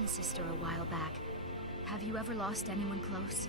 and sister a while back. Have you ever lost anyone close?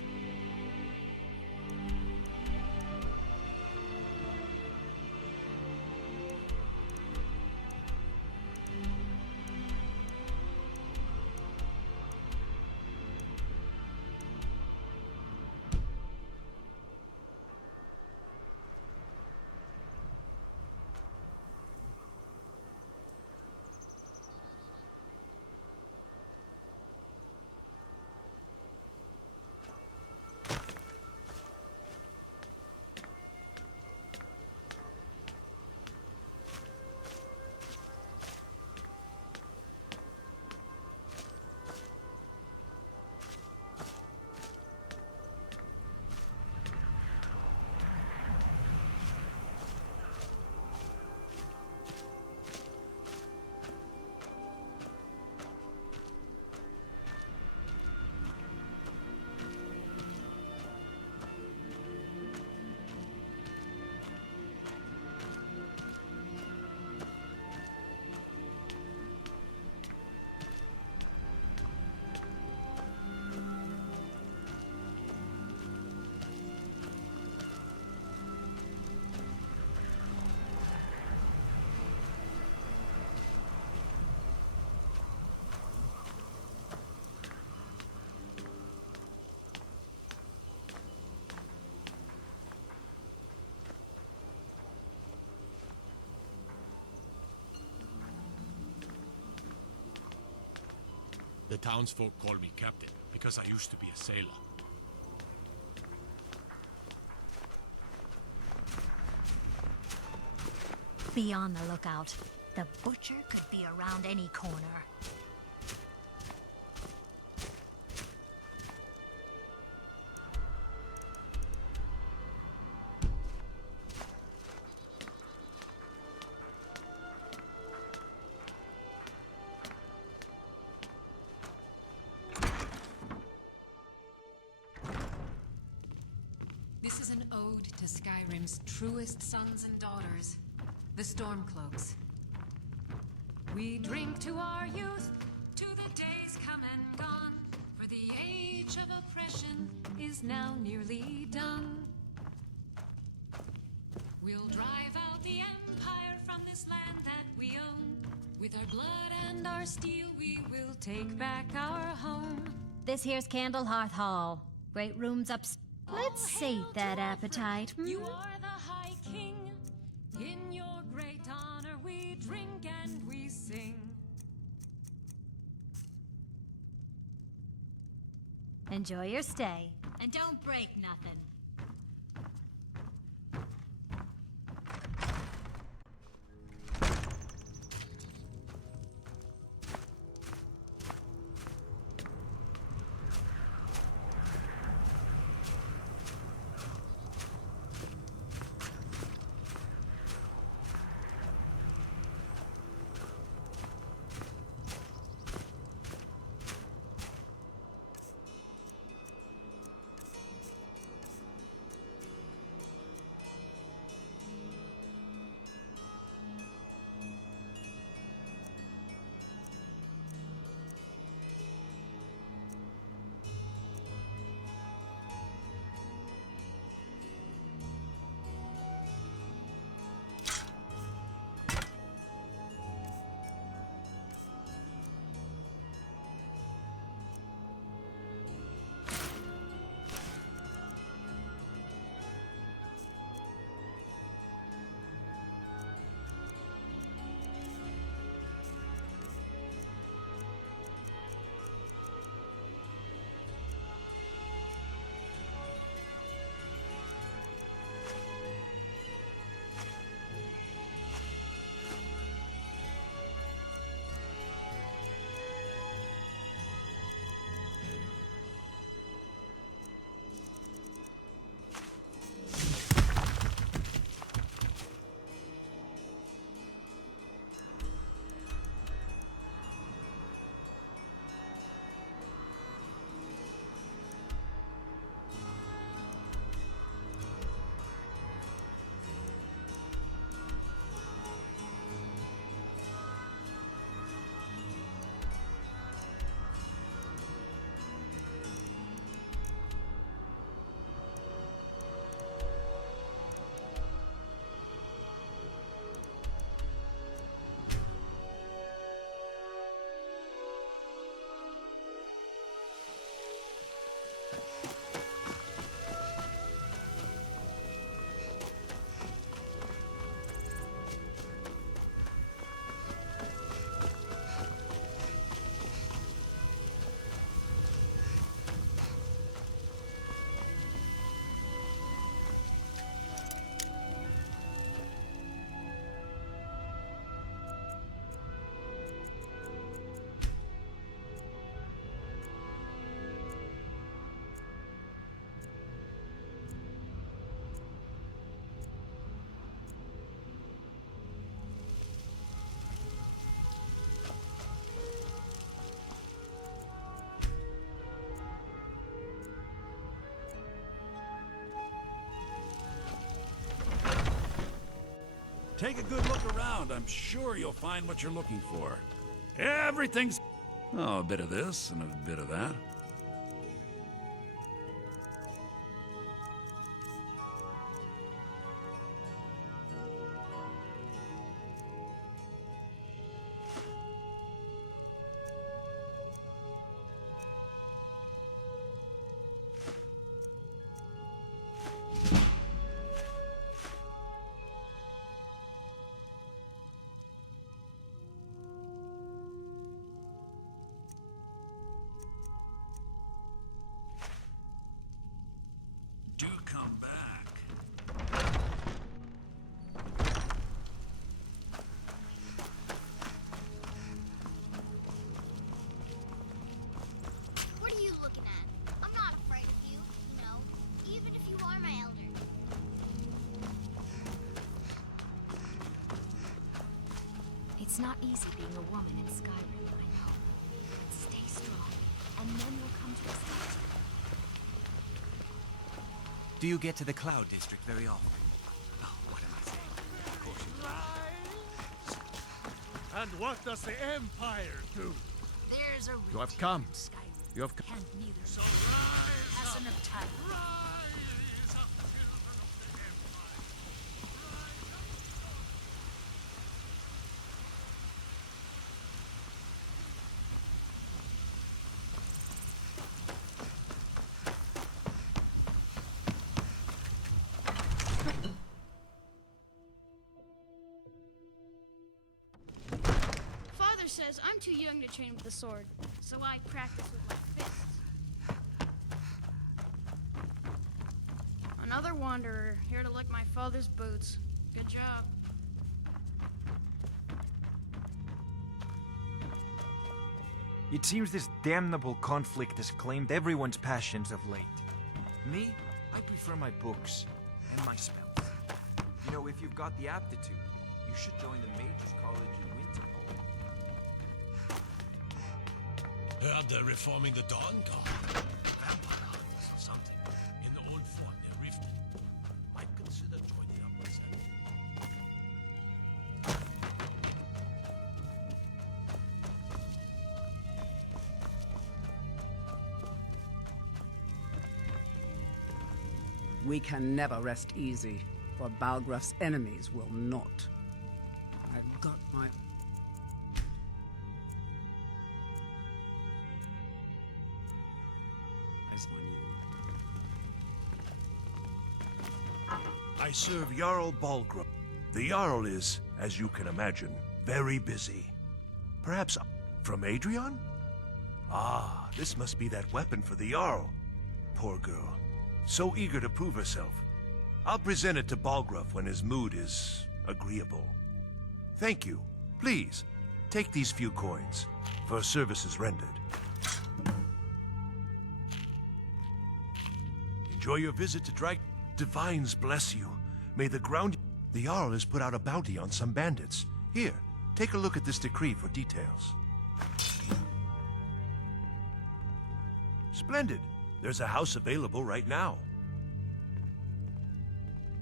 The townsfolk call me captain because I used to be a sailor. Be on the lookout. The butcher could be around any corner. This is an ode to Skyrim's truest sons and daughters, the Stormcloaks. We drink to our youth, to the days come and gone, for the age of oppression is now nearly done. We'll drive out the empire from this land that we own. With our blood and our steel, we will take back our home. This here's Candlehearth Hall. Great rooms upstairs. Let's sate that appetite. You are the High King. In your great honor we drink and we sing. Enjoy your stay. And don't break nothing. Take a good look around. I'm sure you'll find what you're looking for. Everything's... Oh, a bit of this and a bit of that. Do come back. What are you looking at? I'm not afraid of you, no, even if you are my elder. It's not easy being a woman in Skyrim, I know. But stay strong, and men will come to us later. Do you get to the Cloud District very often? Oh, what am I saying? Of course you do. And what does the Empire do? There's a You have routine come. in Skyrim. You have come. Can't neither So rise pass up. enough time. Rise up, children of the Empire. Father says I'm too young to train with the sword, so I practice with my fists. Another wanderer, here to lick my father's boots. Good job. It seems this damnable conflict has claimed everyone's passions of late. Me, I prefer my books and my spells. You know, if you've got the aptitude, you should join the Mages College in Winterhold. Heard they're reforming the Dawn Guard. Vampire hunters or something. In the old fort near Riften. Might consider joining up myself. We can never rest easy, for Balgraf's enemies will not. I've got my... eyes on you. I serve Jarl Balgraf. The Jarl is, as you can imagine, very busy. Perhaps from Adrian? Ah, this must be that weapon for the Jarl. Poor girl. So eager to prove herself. I'll present it to Balgraf when his mood is agreeable. Thank you. Please, take these few coins for services rendered. Enjoy your visit to Drake. Divines bless you. May the ground... The Jarl has put out a bounty on some bandits. Here, take a look at this decree for details. Splendid. There's a house available right now.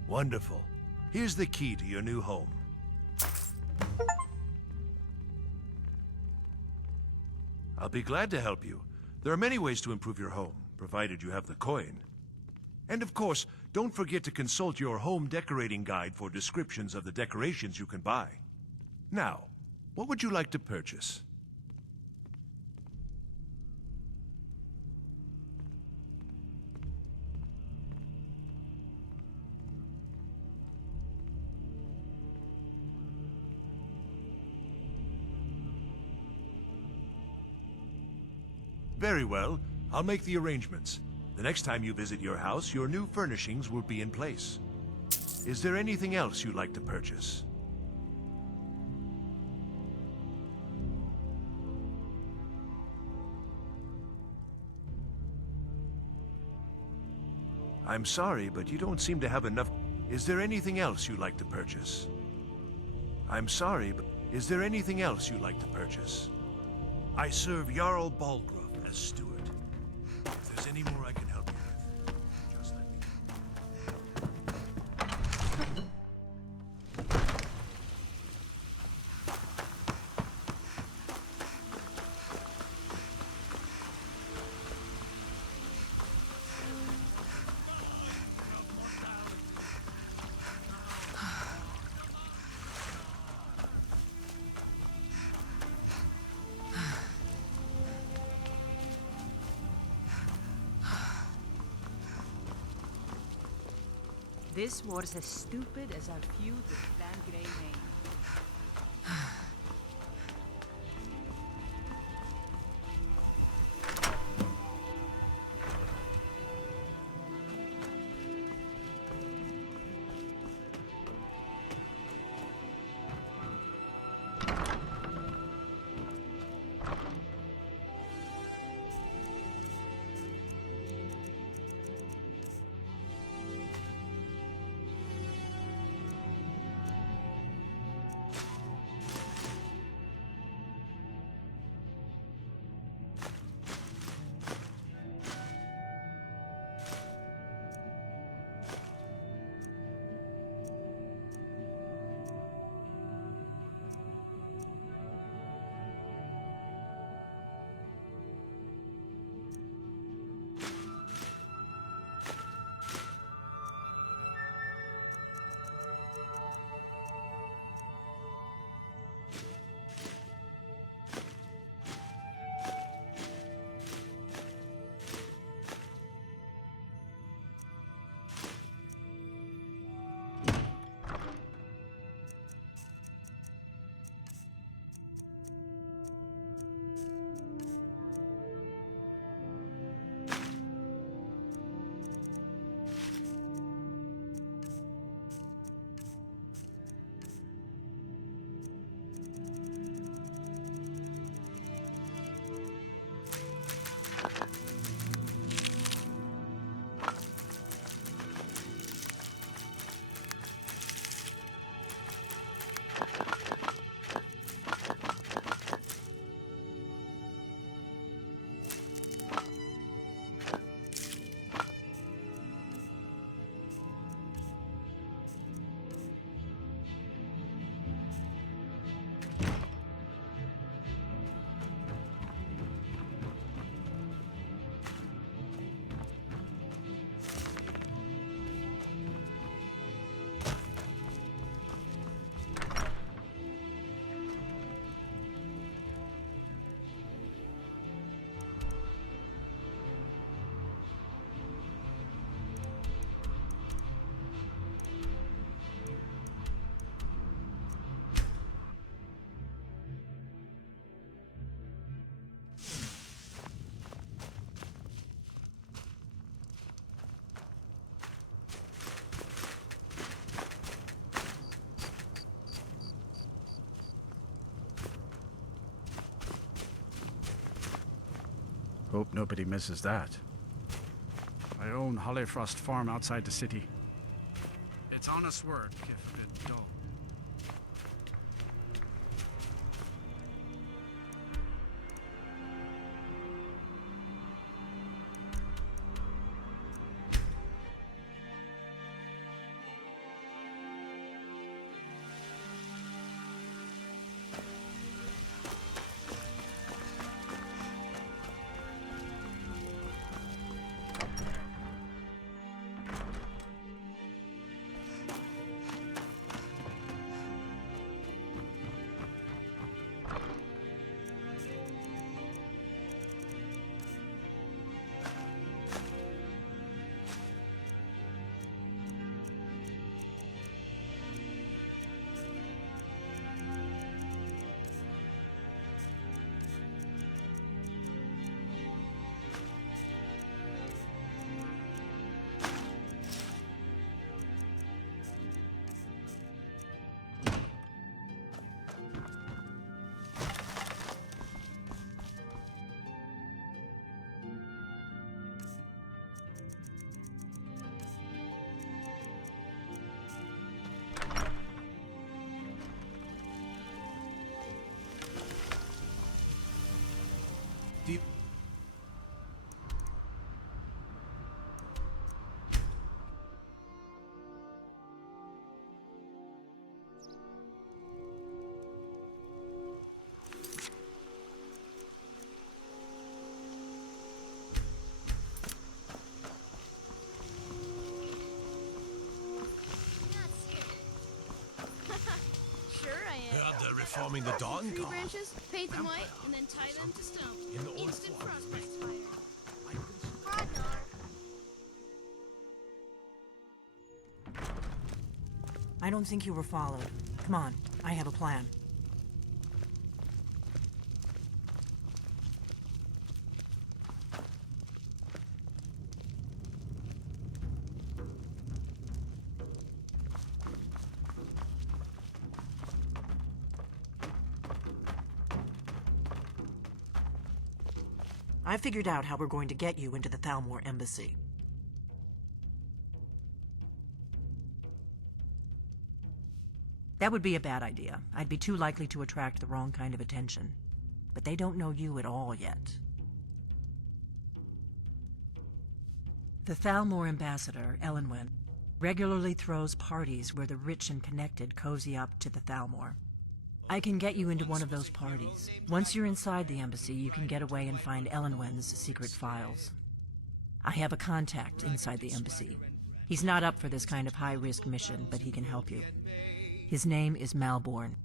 Wonderful. Here's the key to your new home. I'll be glad to help you. There are many ways to improve your home, provided you have the coin. And of course, don't forget to consult your home decorating guide for descriptions of the decorations you can buy. Now, what would you like to purchase? Very well. I'll make the arrangements. The next time you visit your house, your new furnishings will be in place. Is there anything else you'd like to purchase? I'm sorry, but you don't seem to have enough... Is there anything else you'd like to purchase? I'm sorry, but... Is there anything else you'd like to purchase? I serve Jarl Balgraf as steward. If there's any more I can help you with, just let me know. This war's as stupid as our feud with Clan Grey Mane. Hope nobody misses that. I own Hollyfrost Farm outside the city. It's honest work, if a bit dull. Do you... Sure I am. Heard they're reforming the Dawn Tree Guard. branches, paint them white, and then tie them to stone. In the old Instant form. frostbite fire. Ragnar. I don't think you were followed. Come on, I have a plan. I figured out how we're going to get you into the Thalmor embassy. That would be a bad idea. I'd be too likely to attract the wrong kind of attention. But they don't know you at all yet. The Thalmor ambassador, Elenwen, regularly throws parties where the rich and connected cozy up to the Thalmor. I can get you into one of those parties. Once you're inside the embassy, you can get away and find Elenwen's secret files. I have a contact inside the embassy. He's not up for this kind of high-risk mission, but he can help you. His name is Malborn.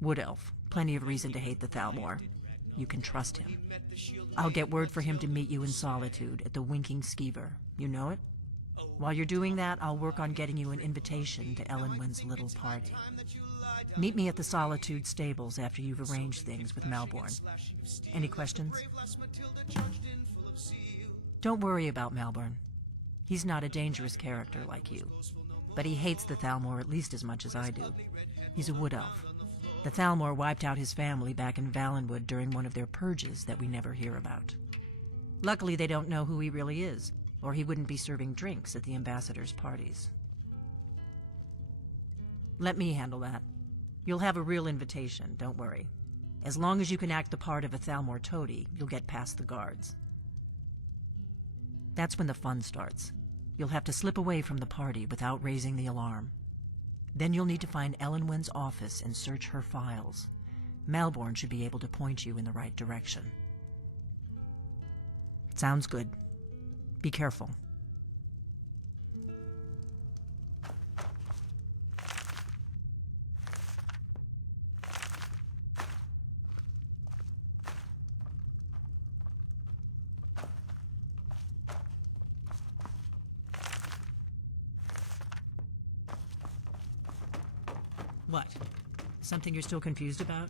Wood Elf. Plenty of reason to hate the Thalmor. You can trust him. I'll get word for him to meet you in Solitude at the Winking Skeever. You know it? While you're doing that, I'll work on getting you an invitation to Elenwen's little party. Meet me at the Solitude stables after you've arranged things with Malborn. Any questions? Don't worry about Malborn. He's not a dangerous character like you. But he hates the Thalmor at least as much as I do. He's a wood elf. The Thalmor wiped out his family back in Valenwood during one of their purges that we never hear about. Luckily, they don't know who he really is, or he wouldn't be serving drinks at the ambassador's parties. Let me handle that. You'll have a real invitation, don't worry. As long as you can act the part of a Thalmor toady, you'll get past the guards. That's when the fun starts. You'll have to slip away from the party without raising the alarm. Then you'll need to find Elenwen's office and search her files. Malborn should be able to point you in the right direction. Sounds good. Be careful. What? Something you're still confused about?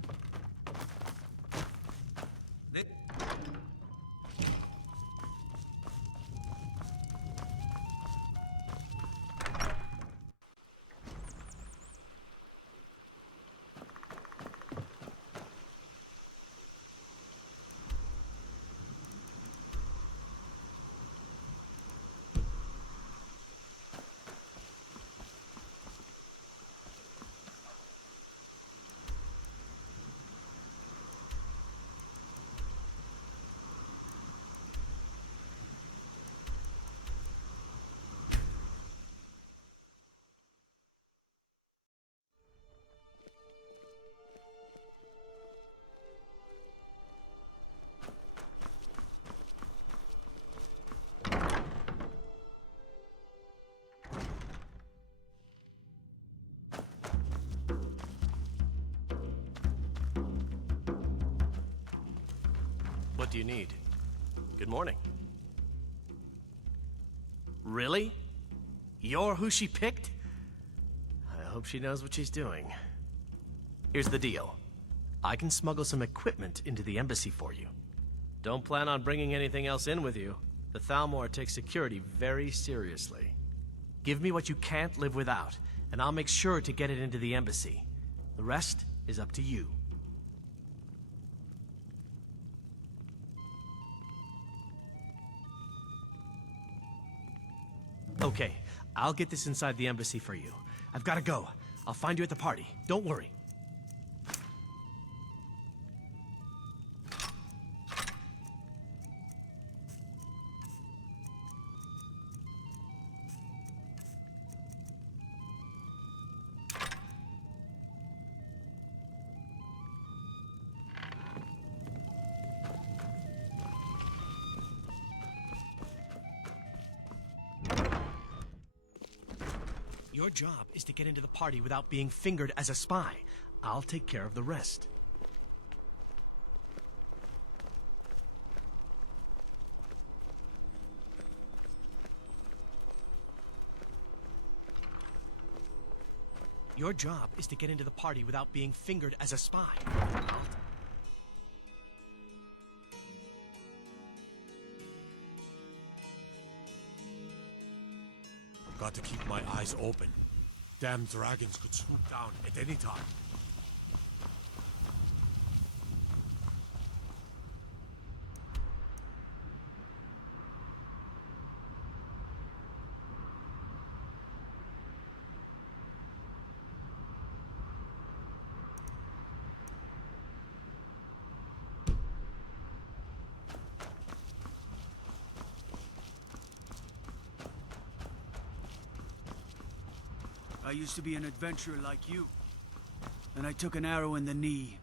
What do you need? Good morning. Really? You're who she picked? I hope she knows what she's doing. Here's the deal. I can smuggle some equipment into the embassy for you. Don't plan on bringing anything else in with you. The Thalmor takes security very seriously. Give me what you can't live without, and I'll make sure to get it into the embassy. The rest is up to you. Okay, I'll get this inside the embassy for you. I've got to go. I'll find you at the party. Don't worry. Your job is to get into the party without being fingered as a spy. I'll take care of the rest. Your job is to get into the party without being fingered as a spy. Got to keep my eyes open. Damn dragons could swoop down at any time. I used to be an adventurer like you, and I took an arrow in the knee.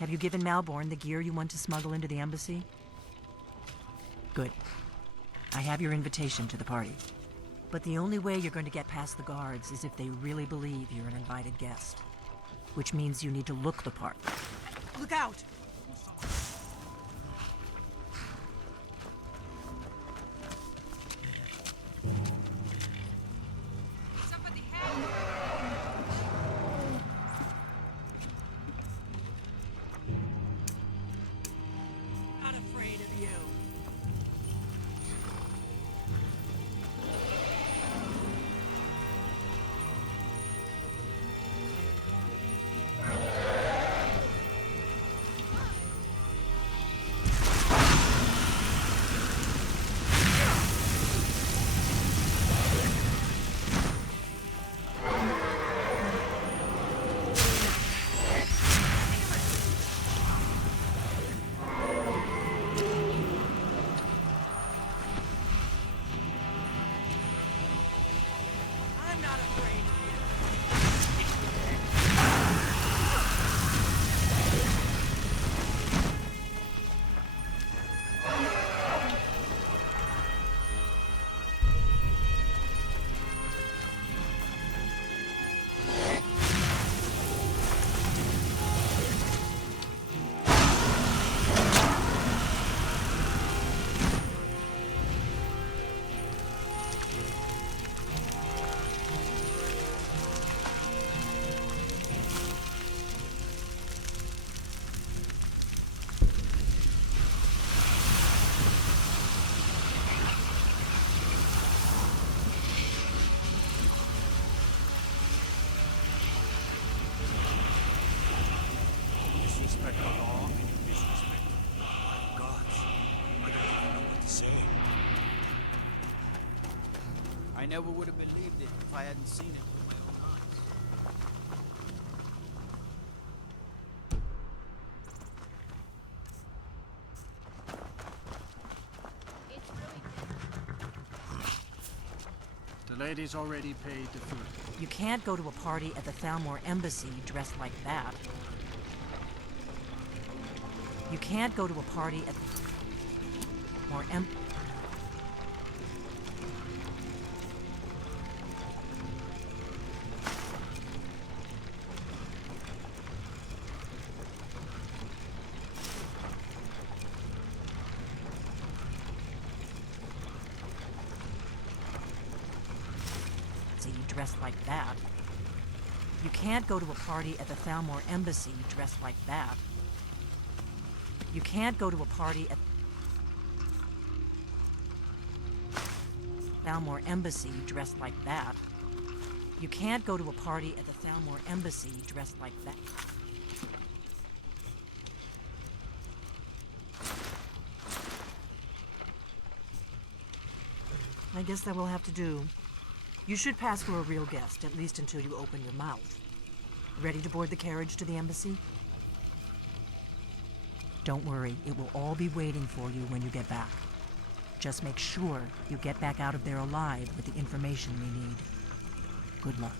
Have you given Malborn the gear you want to smuggle into the embassy? Good. I have your invitation to the party. But the only way you're going to get past the guards is if they really believe you're an invited guest. Which means you need to look the part. Look out! I never would have believed it if I hadn't seen it with my own eyes. The lady's already paid the food. You can't go to a party at the Thalmor embassy dressed like that. You can't go to a party at the Thalmor embassy. Dressed like that. You can't go to a party at the Thalmor embassy dressed like that. You can't go to a party at Thalmor embassy dressed like that. You can't go to a party at the Thalmor embassy dressed like that. I guess that will have to do. You should pass for a real guest, at least until you open your mouth. Ready to board the carriage to the embassy? Don't worry, it will all be waiting for you when you get back. Just make sure you get back out of there alive with the information we need. Good luck.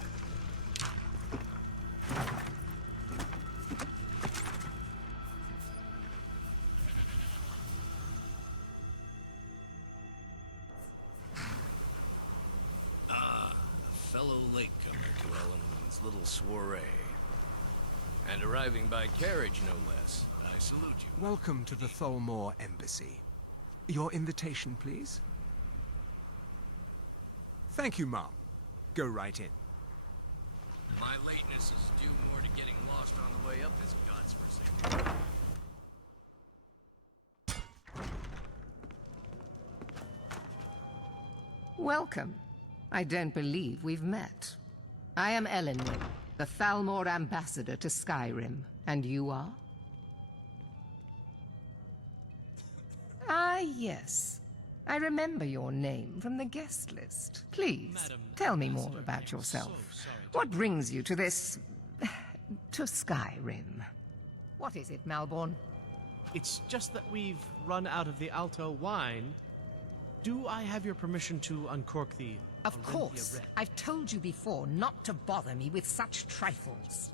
fellow latecomer to Ellen's little soiree. And arriving by carriage, no less. I salute you. Welcome to the Tholmor Embassy. Your invitation, please? Thank you, Mom. Go right in. My lateness is due more to getting lost on the way up this godforsaken road. Welcome. I don't believe we've met. I am Elenwen, the Thalmor ambassador to Skyrim. And you are? Ah, yes. I remember your name from the guest list. Please, tell me more about yourself. What brings you to this... to Skyrim? What is it, Malborn? It's just that we've run out of the Alto wine. Do I have your permission to uncork the... Of course. I've told you before not to bother me with such trifles.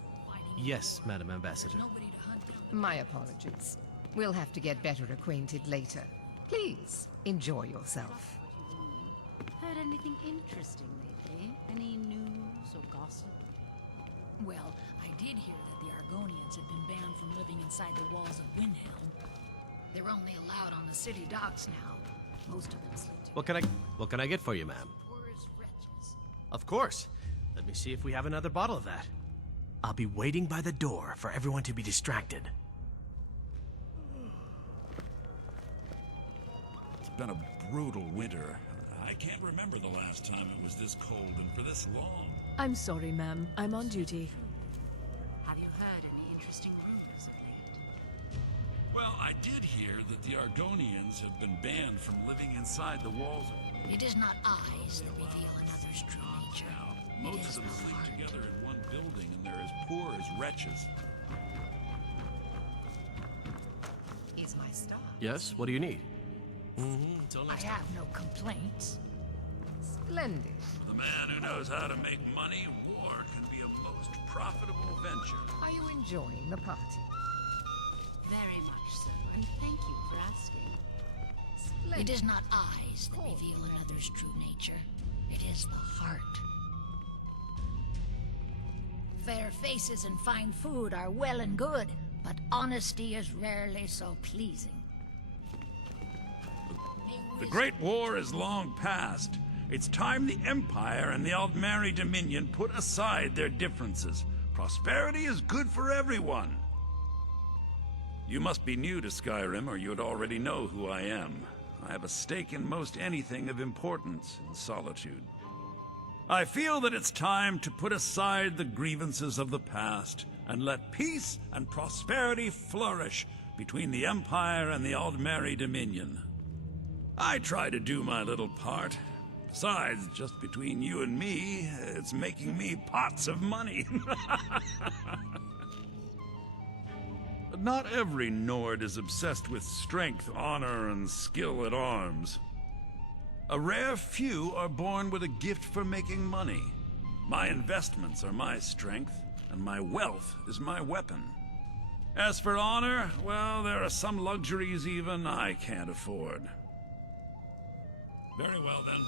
Yes, Madam Ambassador. My apologies. We'll have to get better acquainted later. Please, enjoy yourself. Heard anything interesting lately? Any news or gossip? Well, I did hear that the Argonians have been banned from living inside the walls of Windhelm. They're only allowed on the city docks now. Most of them sleep together. What can I get for you, ma'am? Poor as wretches. Of course. Let me see if we have another bottle of that. I'll be waiting by the door for everyone to be distracted. It's been a brutal winter. I can't remember the last time it was this cold and for this long. I'm sorry, ma'am. I'm on duty. Have you heard any interesting rumors of late? Well, I did hear that the Argonians have been banned from living inside the walls of... It is not eyes that reveal another's true nature. Most of them sleep together in one building, and they're as poor as wretches. Is my star. Yes, what do you need? I have no complaints. Splendid. For the man who knows how to make money, war can be a most profitable venture. Are you enjoying the party? Very much so, and thank you for asking. It is not eyes that reveal another's true nature. It is the heart. Fair faces and fine food are well and good, but honesty is rarely so pleasing. The Great War is long past. It's time the Empire and the Aldmeri Dominion put aside their differences. Prosperity is good for everyone. You must be new to Skyrim, or you'd already know who I am. I have a stake in most anything of importance in Solitude. I feel that it's time to put aside the grievances of the past and let peace and prosperity flourish between the Empire and the Aldmeri Dominion. I try to do my little part. Besides, just between you and me, it's making me pots of money. But not every Nord is obsessed with strength, honor, and skill at arms. A rare few are born with a gift for making money. My investments are my strength, and my wealth is my weapon. As for honor, well, there are some luxuries even I can't afford. Very well, then.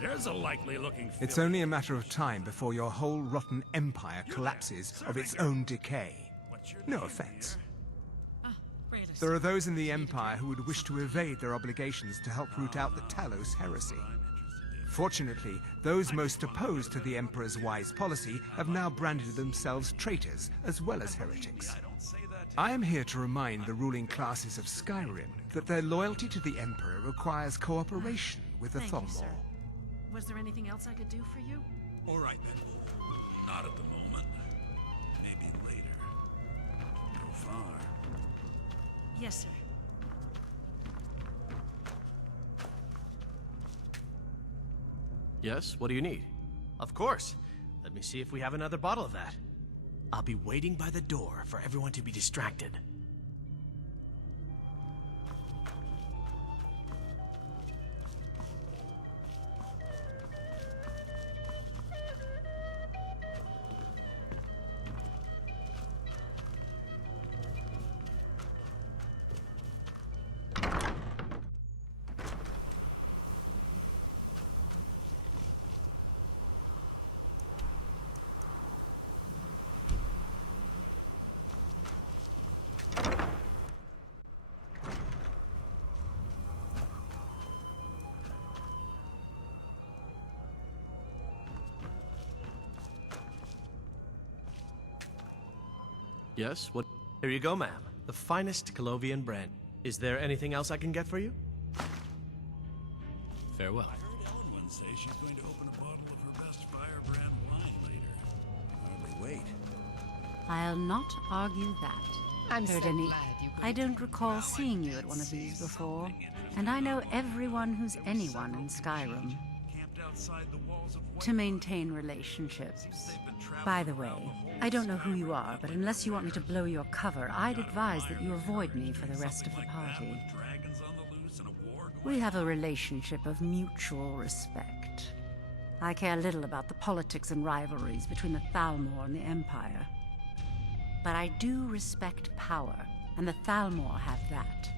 There's a likely-looking... It's only a matter of time before your whole rotten empire collapses of its own decay. No offense. There are those in the Empire who would wish to evade their obligations to help root out the Talos heresy. Fortunately, those most opposed to the Emperor's wise policy have now branded themselves traitors as well as heretics. I am here to remind the ruling classes of Skyrim that their loyalty to the Emperor requires cooperation with the Thank you, sir. Tholmor. Was there anything else I could do for you? All right, then. Not at the moment. Maybe later. Go far. Yes, sir. Yes, what do you need? Of course. Let me see if we have another bottle of that. I'll be waiting by the door for everyone to be distracted. Yes, what? Here you go, ma'am. The finest Colovian brand. Is there anything else I can get for you? Farewell. I heard Ellen say she's going to open a bottle of her best firebrand wine later. Hardly wait. I'll not argue that. I'm so Erdenny, glad you could. I don't recall seeing you at one of these before, and I know everyone who's anyone in Skyrim. Camped outside the walls of To maintain relationships. By the way, I don't know who you are, but unless you want me to blow your cover, I'd advise that you avoid me for the rest of the party. dragons on the loose and a war We have a relationship of mutual respect. I care little about the politics and rivalries between the Thalmor and the Empire. But I do respect power, and the Thalmor have that.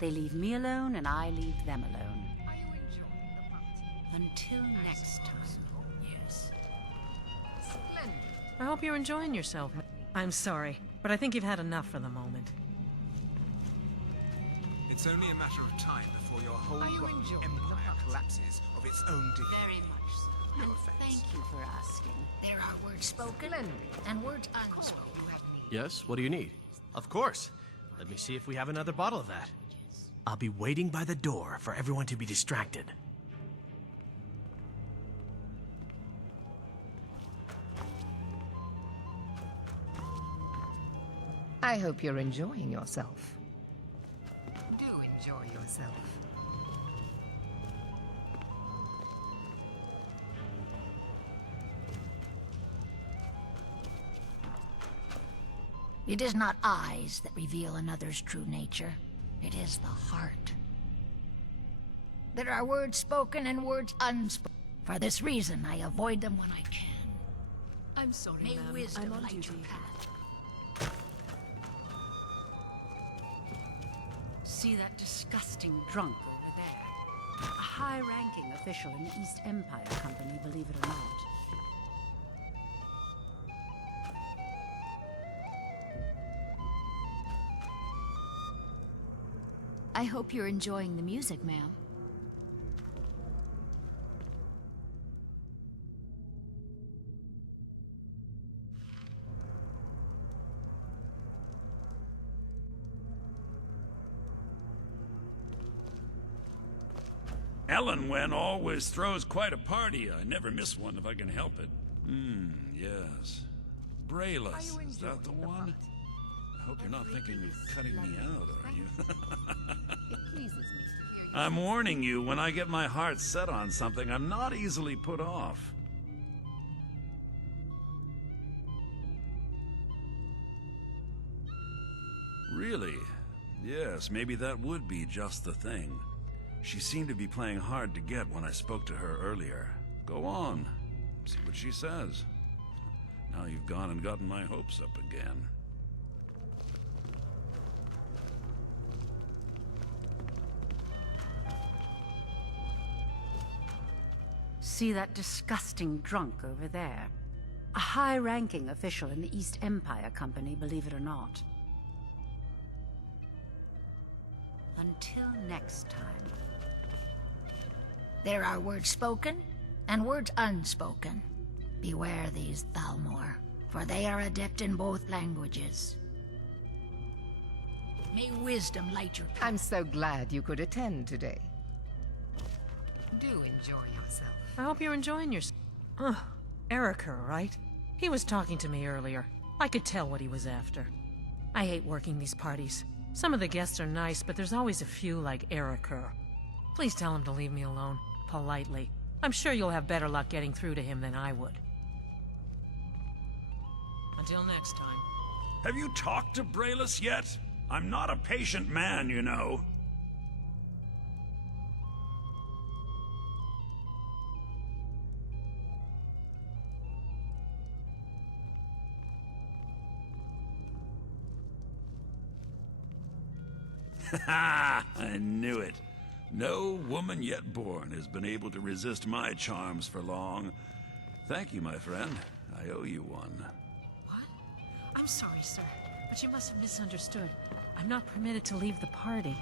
They leave me alone, and I leave them alone. Are you enjoying the party? Until next time. Yes. Splendid. I hope you're enjoying yourself. I'm sorry, but I think you've had enough for the moment. It's only a matter of time before your whole Are you rotten enjoying empire the collapses of its own decay. Very much so. No And offense. thank you for asking. There are words spoken and words unspoken. Yes, what do you need? Of course. Let me see if we have another bottle of that. I'll be waiting by the door for everyone to be distracted. I hope you're enjoying yourself. Do enjoy yourself. It is not eyes that reveal another's true nature. It is the heart. There are words spoken and words unspoken. For this reason, I avoid them when I can. I'm sorry, May ma'am. wisdom I'm on light your duty. path. See that disgusting drunk over there? A high-ranking official in the East Empire Company, believe it or not. I hope you're enjoying the music, ma'am. Ellen always throws quite a party. I never miss one if I can help it. Yes. Brayless, is that the one? I hope you're not thinking of cutting me out, are you? It pleases me to hear you. I'm warning you, when I get my heart set on something, I'm not easily put off. Really? Yes, maybe that would be just the thing. She seemed to be playing hard to get when I spoke to her earlier. Go on. See what she says. Now you've gone and gotten my hopes up again. See that disgusting drunk over there? A high-ranking official in the East Empire Company, believe it or not. Until next time. There are words spoken and words unspoken. Beware these Thalmor, for they are adept in both languages. May wisdom light your path. I'm so glad you could attend today. Do enjoy yourself. I hope you're enjoying yourself. Oh, Erica, right? He was talking to me earlier. I could tell what he was after. I hate working these parties. Some of the guests are nice, but there's always a few like Erica. Please tell him to leave me alone, politely. I'm sure you'll have better luck getting through to him than I would. Until next time. Have you talked to Brayless yet? I'm not a patient man, you know. Ha! I knew it. No woman yet born has been able to resist my charms for long. Thank you, my friend. I owe you one. What? I'm sorry, sir, but you must have misunderstood. I'm not permitted to leave the party.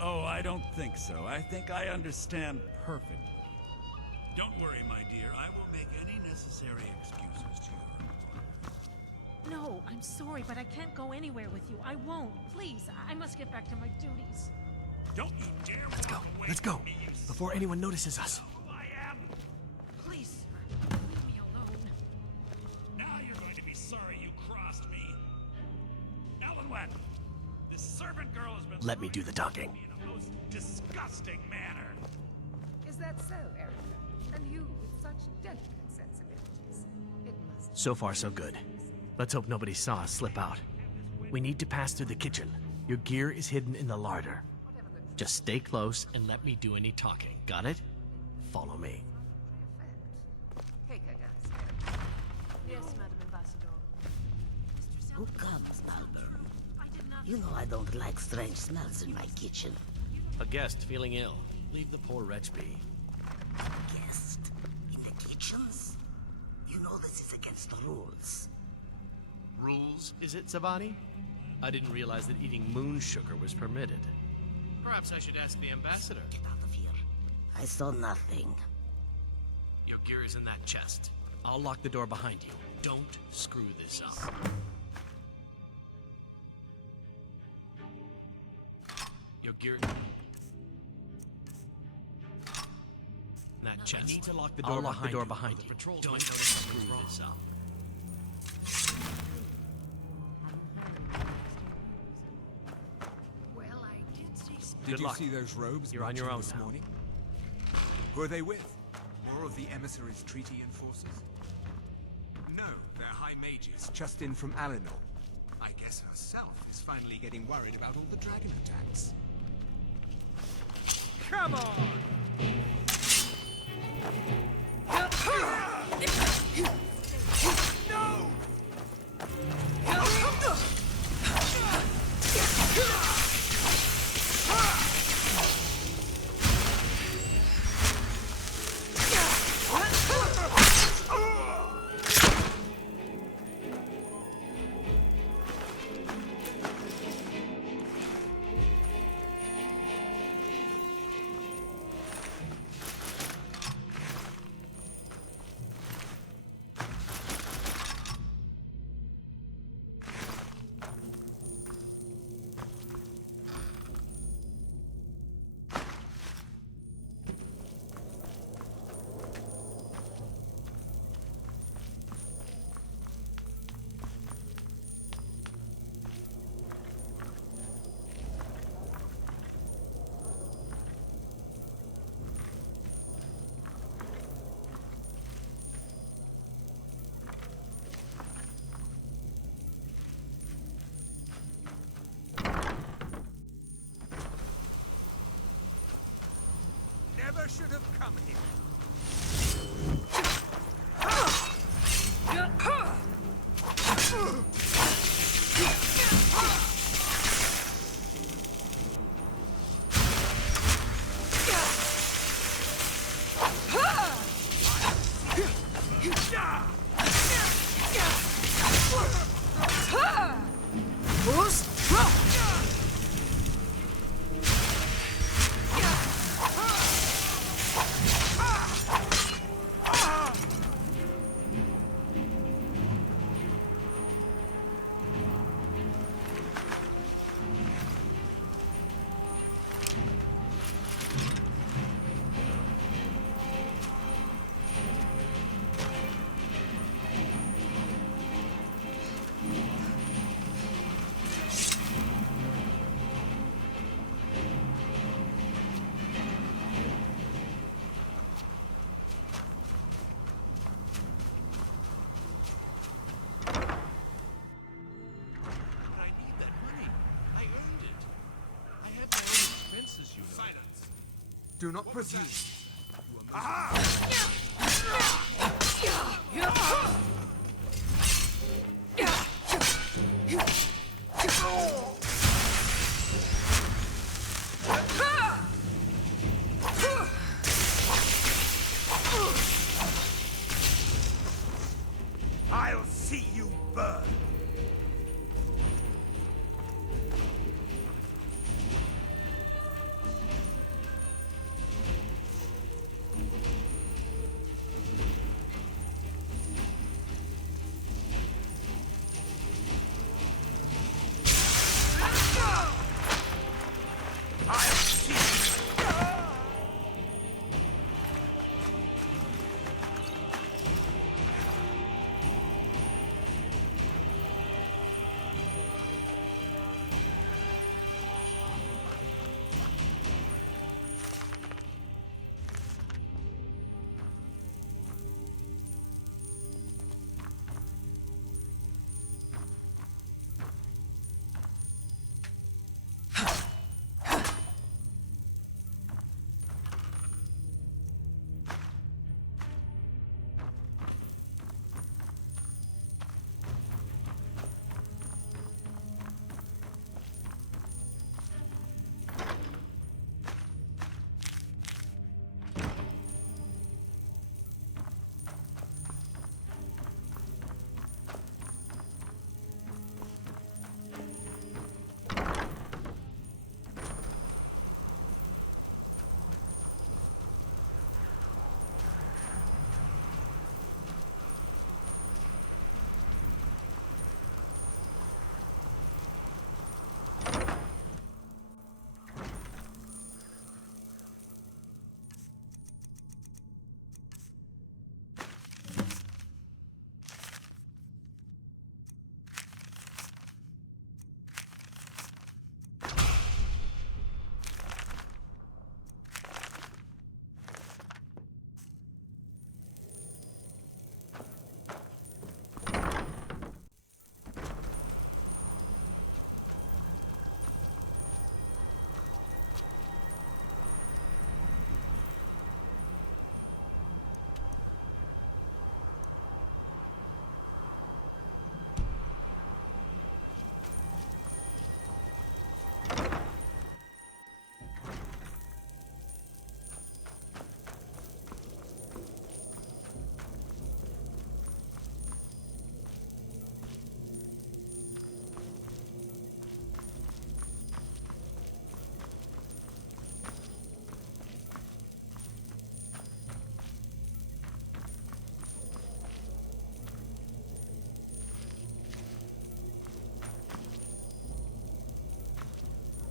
Oh, I don't think so. I think I understand perfectly. Don't worry, my dear. I will make any necessary excuses to your No, I'm sorry, but I can't go anywhere with you. I won't. Please, I must get back to my duties. Don't you dare Let's go. walk away Let's from go. me, you Before anyone notices us. who I am. Please, sir, leave me alone. Now you're going to be sorry you crossed me. Elenwen, this servant girl has been Let me do the talking. in a most disgusting manner. Is that so, Erica? And you with such delicate sensibilities. It must. So far, so good. Let's hope nobody saw us slip out. We need to pass through the kitchen. Your gear is hidden in the larder. Just stay close and let me do any talking. Got it? Follow me. Take her downstairs. Yes, Madam Ambassador. Who comes, Malburn? You know I don't like strange smells in my kitchen. A guest feeling ill. Leave the poor wretch be. Guest? In the kitchens? You know this is against the rules. Rules, is it, Savani? I didn't realize that eating moon sugar was permitted. Perhaps I should ask the ambassador. Get out of here. I saw nothing. Your gear is in that chest. I'll lock the door behind you. Don't screw this up. Your gear... That chest. I need to lock the door behind you. Don't screw this up. Well, I did see. Did Good you luck. see those robes? You're on your marching own this now. morning? Who are they with? More of the emissaries' treaty enforcers? No, they're high mages, just in from Alinor. I guess herself is finally getting worried about all the dragon attacks. Come on! No! Never should have come here. Do not presume. I'll see you burn.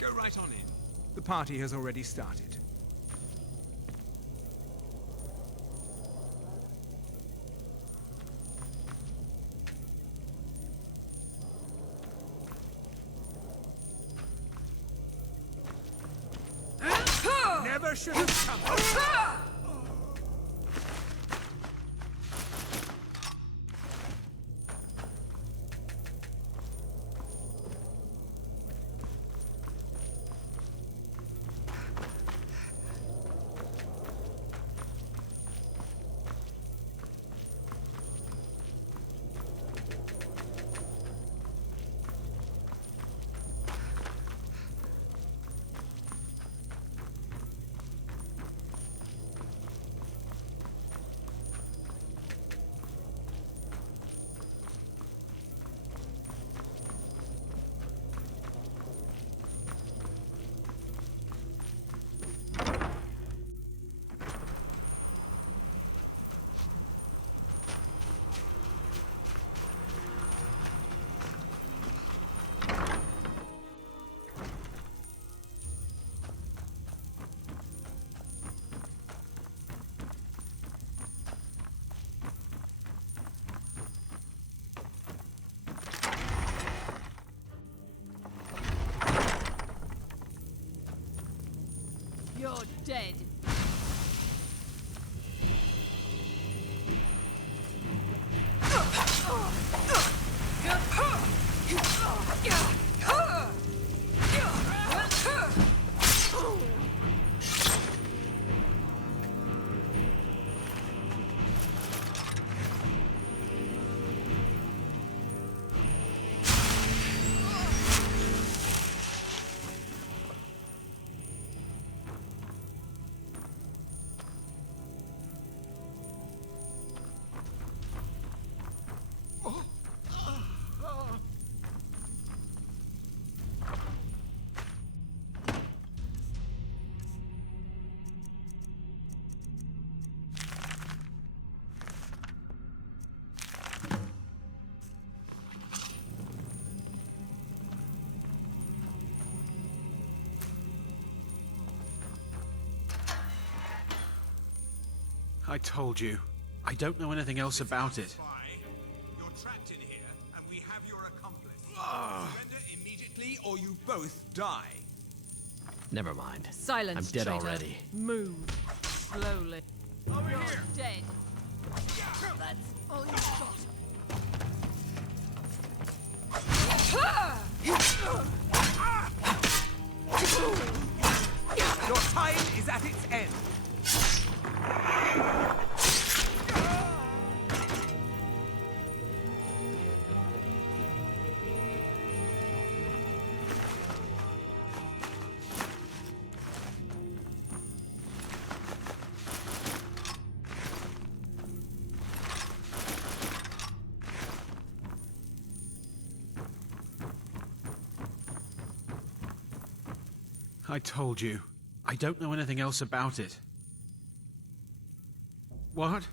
go right on in. The party has already started. Never should have come. You're dead. I told you. I don't know anything else about it. You're trapped in here, and we have your accomplice. Surrender immediately, or you both die. Never mind. Silence, I'm dead traitor. already. Move. Slowly. Over You're here. dead. That's all you got. Your time is at its end. I told you. I don't know anything else about it. What?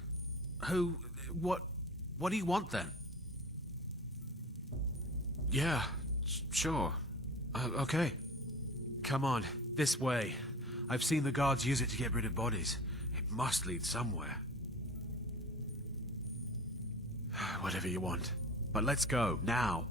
Who? What do you want then? Yeah, sure. Okay. Come on, this way. I've seen the guards use it to get rid of bodies. It must lead somewhere. Whatever you want. But let's go, now.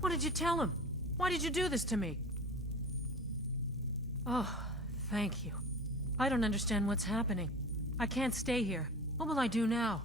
What did you tell him? Why did you do this to me? Oh, thank you. I don't understand what's happening. I can't stay here. What will I do now?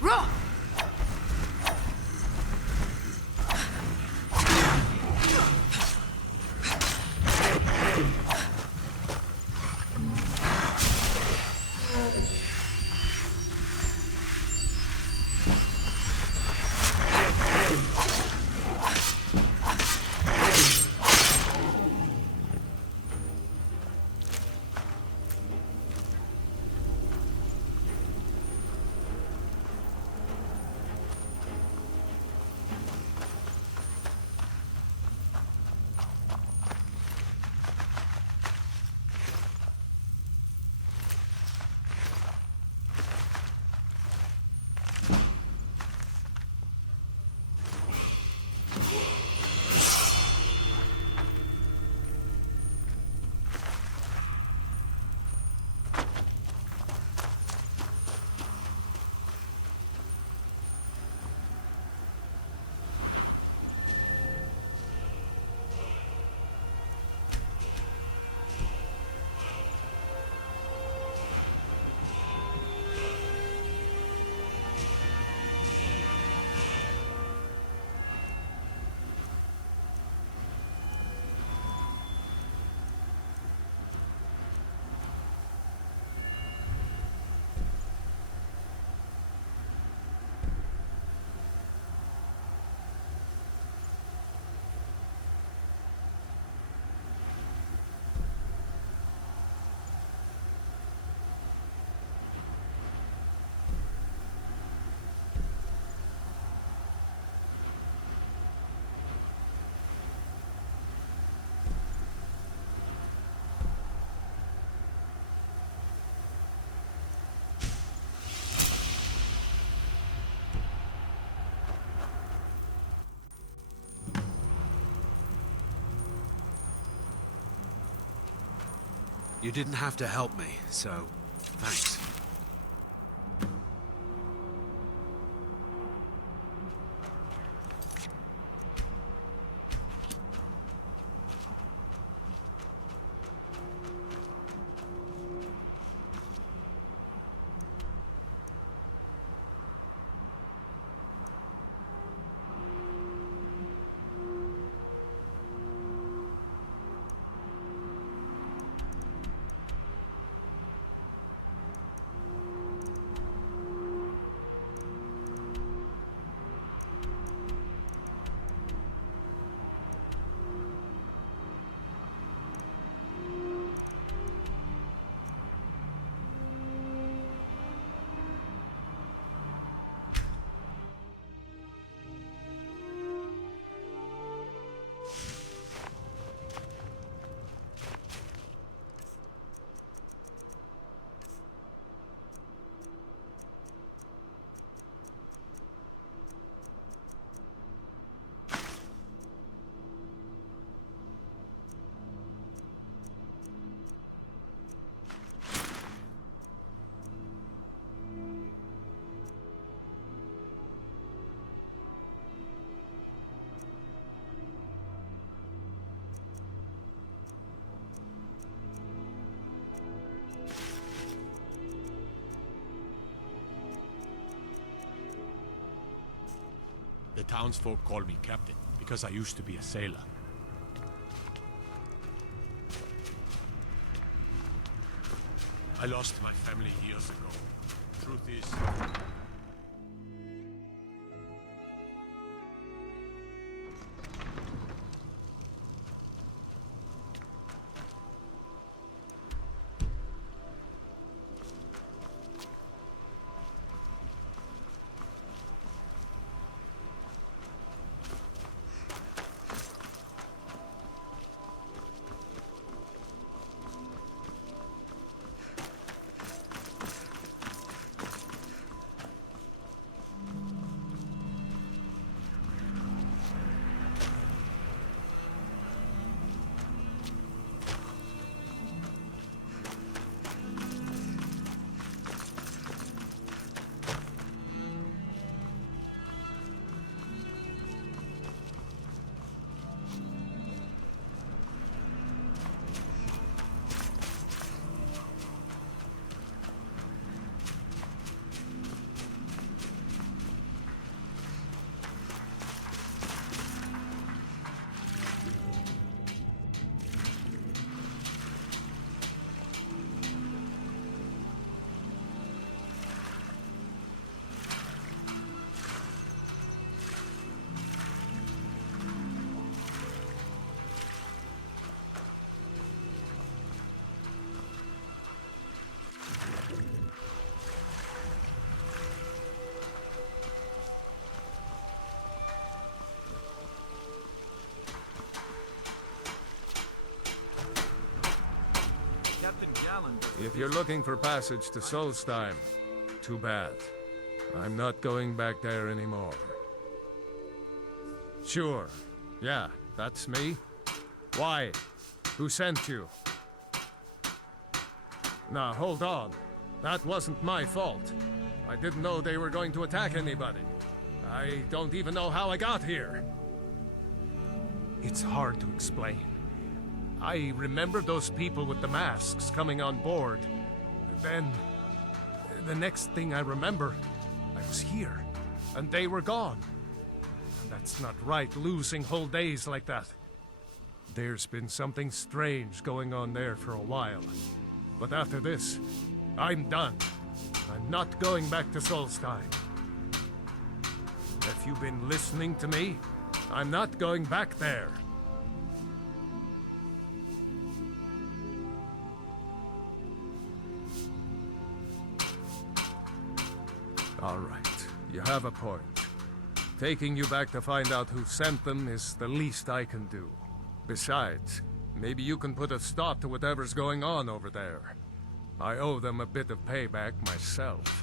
Run! You didn't have to help me, so thanks. The townsfolk call me captain because I used to be a sailor. I lost my family years ago. Truth is, If you're looking for passage to Solstheim, too bad. I'm not going back there anymore. Sure. Yeah, that's me. Why? Who sent you? Now, hold on. That wasn't my fault. I didn't know they were going to attack anybody. I don't even know how I got here. It's hard to explain. I remember those people with the masks coming on board. Then, the next thing I remember, I was here, and they were gone. That's not right, losing whole days like that. There's been something strange going on there for a while. But after this, I'm done. I'm not going back to Solstheim. If you've been listening to me, I'm not going back there. All right, you have a point. Taking you back to find out who sent them is the least I can do. Besides, maybe you can put a stop to whatever's going on over there. I owe them a bit of payback myself.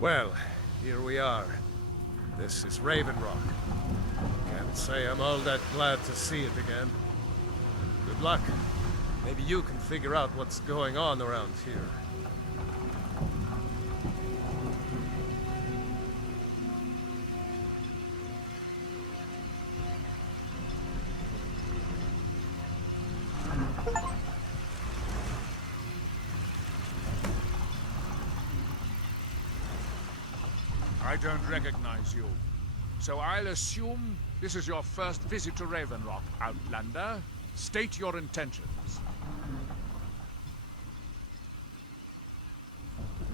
Well, here we are. This is Raven Rock. Can't say I'm all that glad to see it again. Good luck. Maybe you can figure out what's going on around here. I don't recognize you. So I'll assume this is your first visit to Raven Rock, Outlander. State your intentions.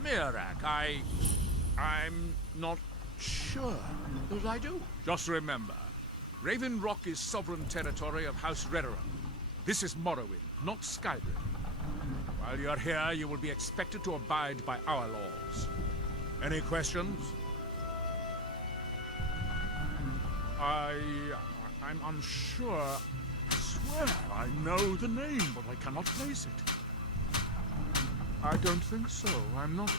Mirak, I'm not sure that I do. Just remember, Raven Rock is sovereign territory of House Redoran. This is Morrowind, not Skyrim. While you're here, you will be expected to abide by our laws. Any questions? I'm unsure. I swear I know the name, but I cannot place it. I don't think so. I'm not...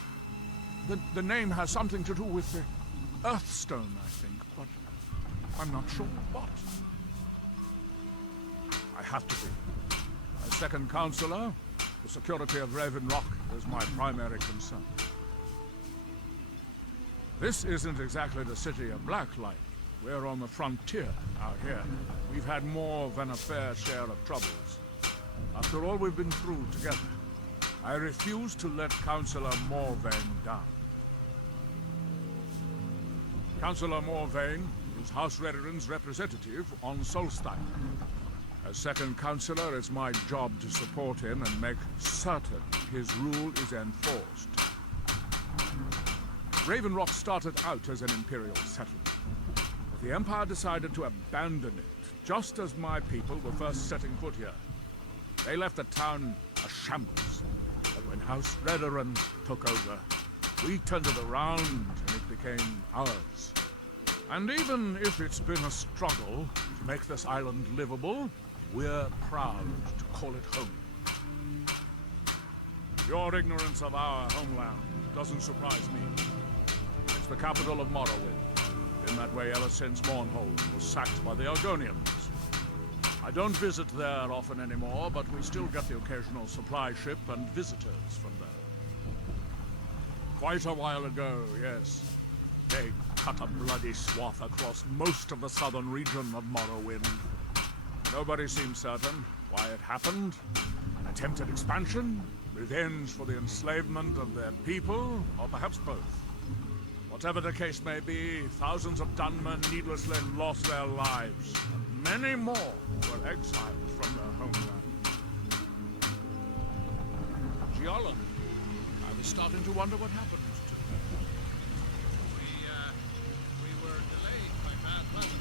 The name has something to do with the Earthstone, I think, but I'm not sure what. I have to be. As second counselor, the security of Raven Rock is my primary concern. This isn't exactly the city of Blacklight. We're on the frontier out here. We've had more than a fair share of troubles. After all we've been through together, I refuse to let Councillor Morvain down. Councillor Morvain is House Redoran's representative on Solstheim. As second councillor, it's my job to support him and make certain his rule is enforced. Raven Rock started out as an Imperial settlement. The Empire decided to abandon it, just as my people were first setting foot here. They left the town a shambles, but when House Redoran took over, we turned it around and it became ours. And even if it's been a struggle to make this island livable, we're proud to call it home. Your ignorance of our homeland doesn't surprise me. It's the capital of Morrowind. Been that way ever since Mournhold was sacked by the Argonians. I don't visit there often anymore, but we still get the occasional supply ship and visitors from there. Quite a while ago, yes. They cut a bloody swath across most of the southern region of Morrowind. Nobody seems certain why it happened. An attempted expansion, revenge for the enslavement of their people, or perhaps both. Whatever the case may be, thousands of Dunmen needlessly lost their lives, and many more were exiled from their homeland. Giolland, I was starting to wonder what happened to them. We were delayed by bad weather.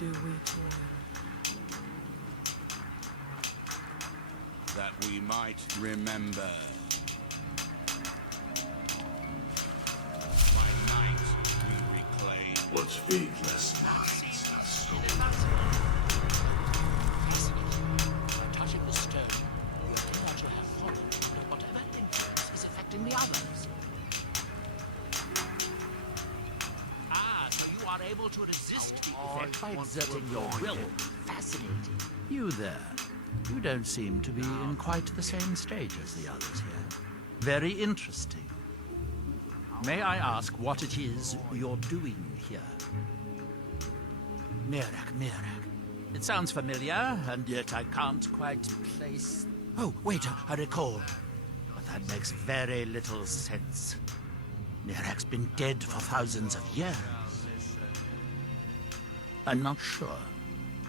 do we toil? That we might remember. By night we reclaim what's faithless nights have stolen. By touching the stone, you appear to have fallen under whatever influence is affecting the others. Ah, so you are able to resist the effect by exerting your will. Fascinating. You there. You don't seem to be in quite the same stage as the others here. Very interesting. May I ask what it is you're doing here? Mirak. It sounds familiar, and yet I can't quite place... Oh, wait, I recall. But that makes very little sense. Mirak's been dead for thousands of years. I'm not sure,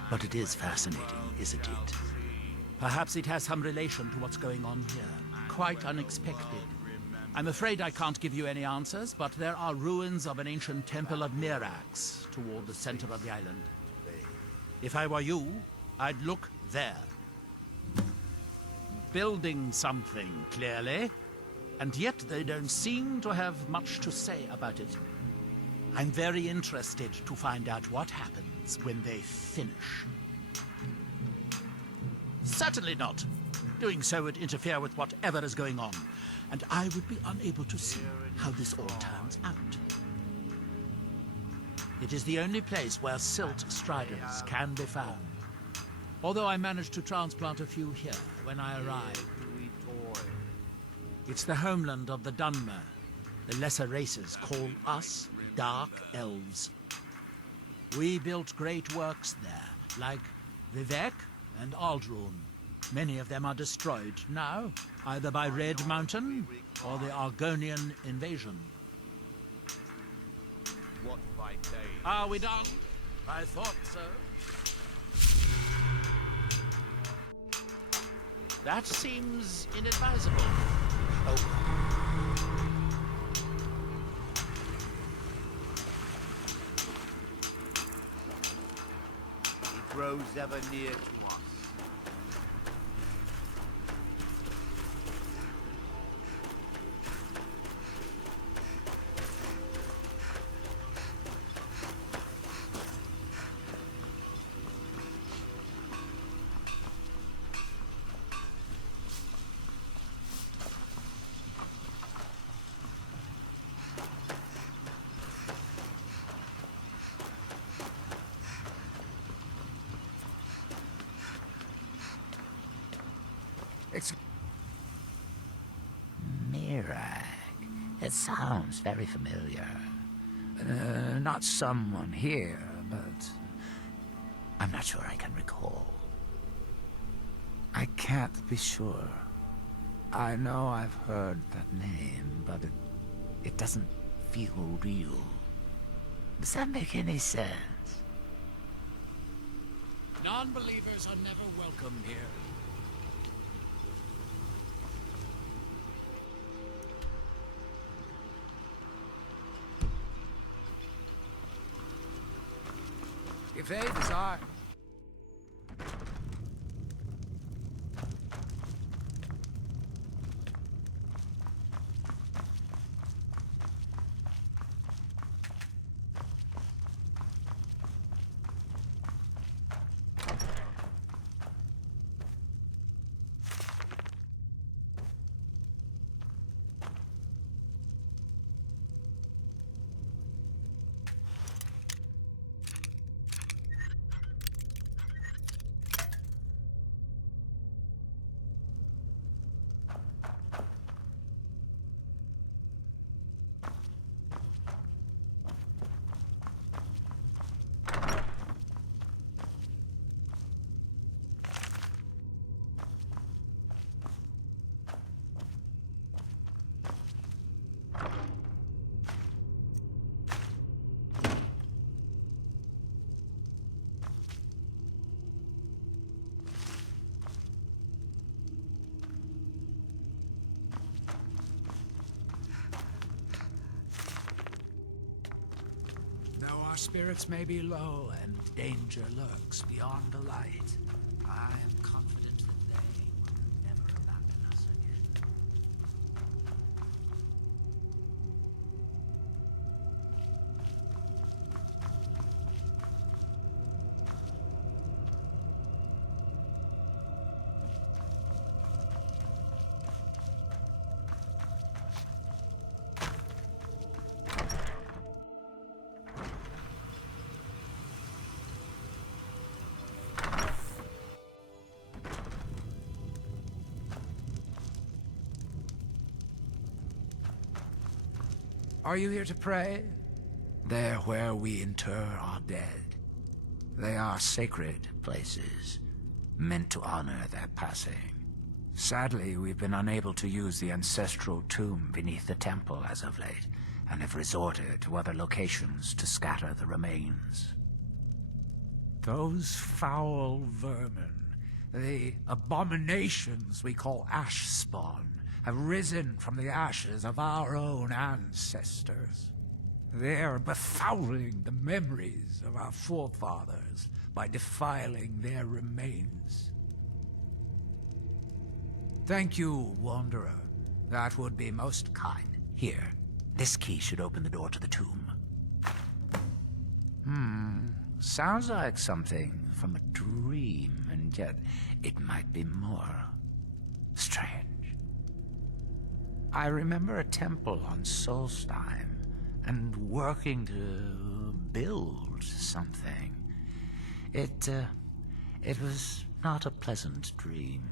but it is fascinating, isn't it? Perhaps it has some relation to what's going on here. Quite unexpected. I'm afraid I can't give you any answers, but there are ruins of an ancient temple of Mirax toward the center of the island. If I were you, I'd look there. Building something, clearly. And yet they don't seem to have much to say about it. I'm very interested to find out what happens when they finish. Certainly not. Doing so would interfere with whatever is going on, and I would be unable to see how this all turns out. It is the only place where silt striders can be found. Although I managed to transplant a few here when I arrived. It's the homeland of the Dunmer. The lesser races call us Dark Elves. We built great works there, like Vivek and Aldrun. Many of them are destroyed now, either by Red Mountain or the Argonian invasion. What by day? Are we done? I thought so. That seems inadvisable. He grows ever near to us. Mirak. It sounds very familiar. Not someone here, but I'm not sure I can recall. I can't be sure. I know I've heard that name, but it doesn't feel real. Does that make any sense? Non-believers are never welcome here. If they desire... our spirits may be low and danger lurks beyond the light, I am confident that they will never abandon us again. Are you here to pray? There where we inter our dead. They are sacred places, meant to honor their passing. Sadly, we've been unable to use the ancestral tomb beneath the temple as of late, and have resorted to other locations to scatter the remains. Those foul vermin, the abominations we call ash spawn, have risen from the ashes of our own ancestors. They are befouling the memories of our forefathers by defiling their remains. Thank you, Wanderer. That would be most kind. Here, this key should open the door to the tomb. Sounds like something from a dream, and yet it might be more strange. I remember a temple on Solstheim, and working to build something. It was not a pleasant dream.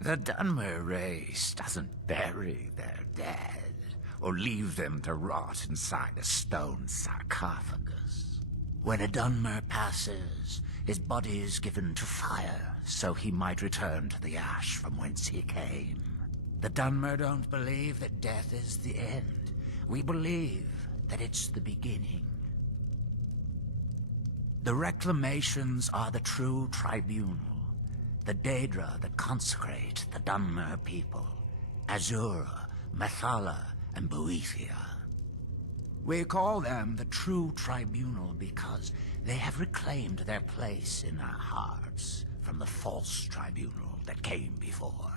The Dunmer race doesn't bury their dead, or leave them to rot inside a stone sarcophagus. When a Dunmer passes, his body is given to fire, so he might return to the ash from whence he came. The Dunmer don't believe that death is the end. We believe that it's the beginning. The reclamations are the true tribunal, the Daedra that consecrate the Dunmer people, Azura, Methala, and Boethia. We call them the true tribunal because they have reclaimed their place in our hearts from the false tribunal that came before.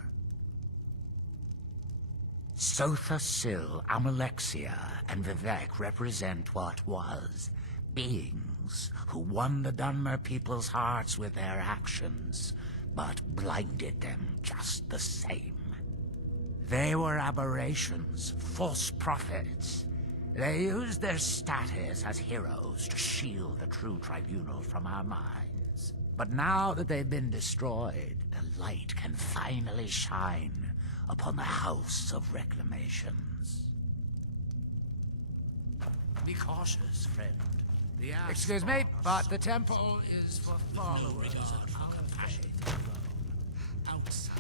Sotha Sil, Amalexia, and Vivek represent what was beings who won the Dunmer people's hearts with their actions, but blinded them just the same. They were aberrations, false prophets. They used their status as heroes to shield the true tribunal from our minds. But now that they've been destroyed, the light can finally shine upon the House of Reclamations. Be cautious, friend. Excuse me, but the temple is for followers of our faith. Outside.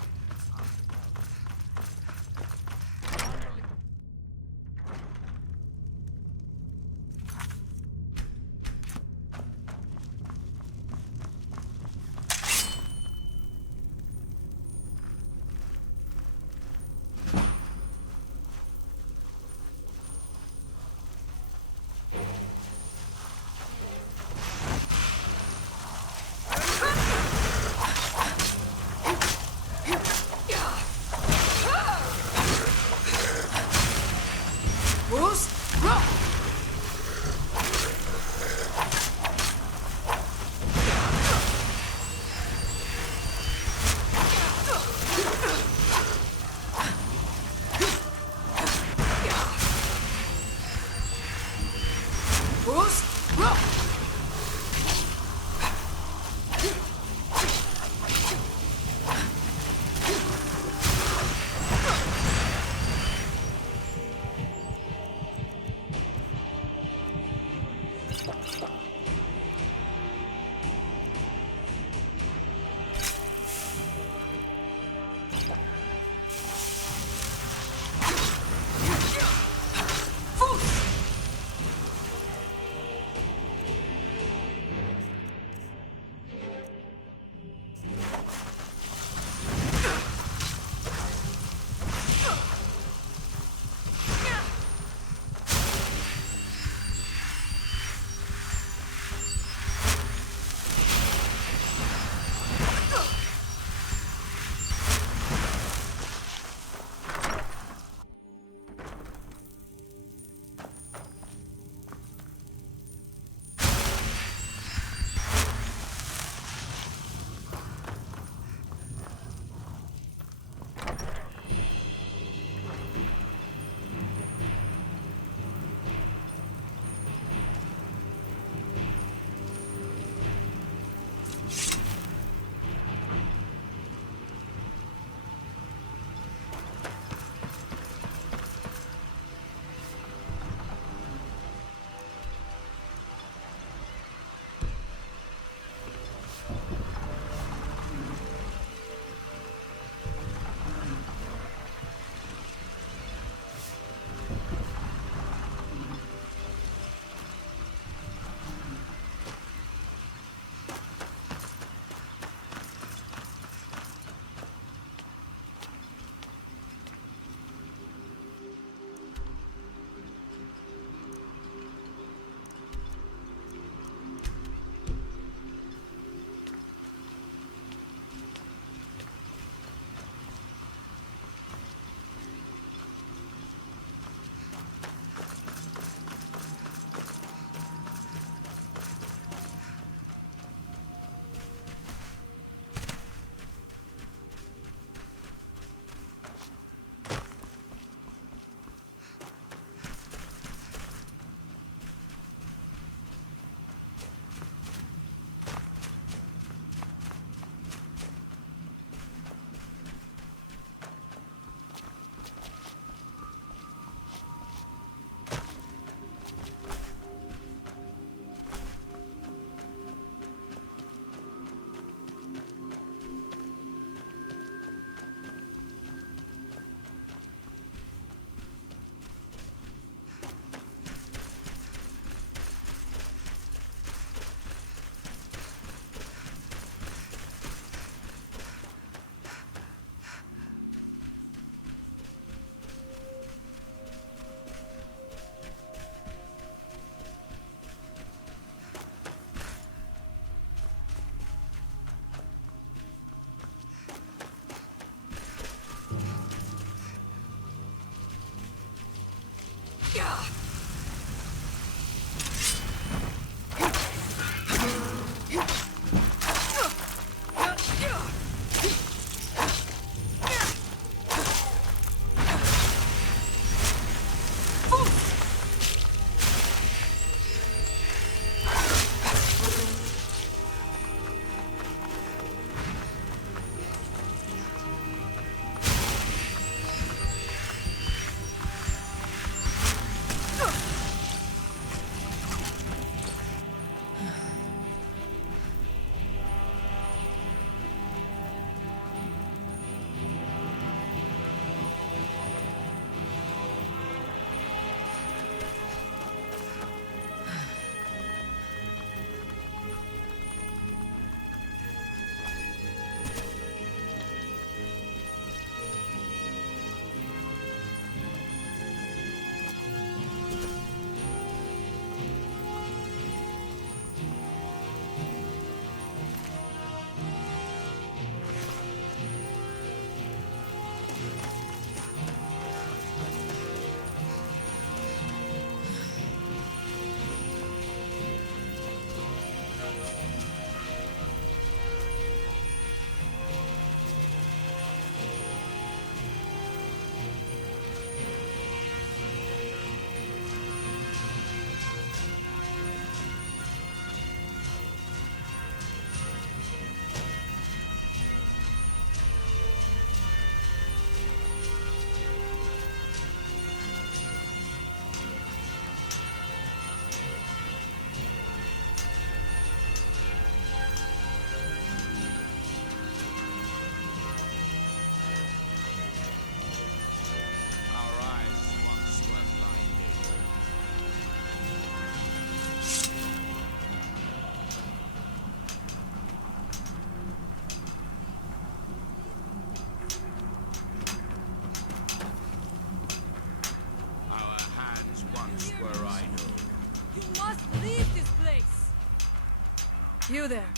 You there.